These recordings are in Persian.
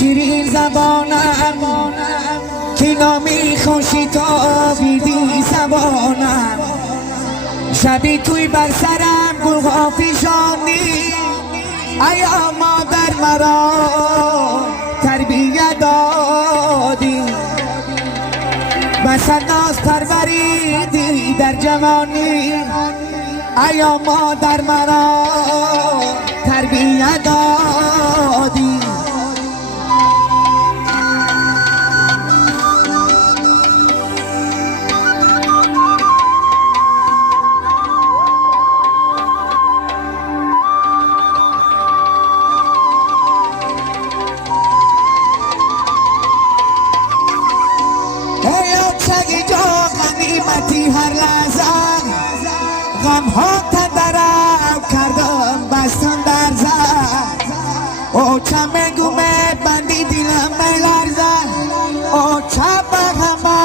شیرین زبانم که نامی خوشی تا بیدی زبانم شبی توی بر سرم گلها پیشانی ایا مادر مرا تربیت دادی بسر ناز پروریدی در جوانی ایا مادر مرا تربیت دادی چگی جا غنیمتی هر لحظه غم ها تدرم کردم بستن در زن او چمه گومه بندی دیلم میلرزن او چمه همه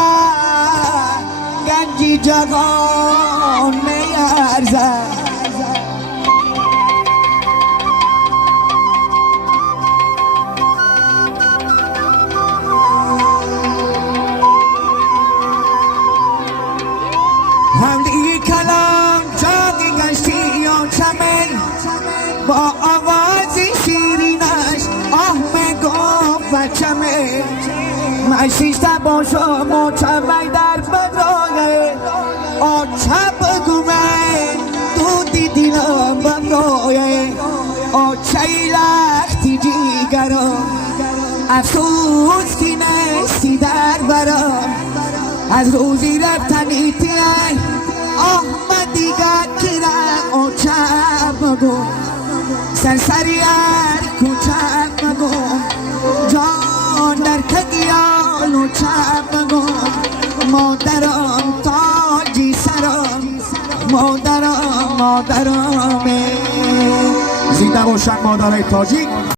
گنجی جوان میارزن حملی کلام جاگی گشتی آن چمن با آوازی شیرینش آه میگفت بچمه مشیشته باشم و چمه در بدرایه آن چپ گومه دودی دیلم بندایه آن چی لختی جیگرم افسوس کی نستی در برم از روزی رفتنی تیای آمد دیگر کرم او چپ مگو سرسری هر کوچک مگو جان در کگیال و چپ مگو مادرم تاجی سرم مادرم زنده باشن مادرای تاجیک.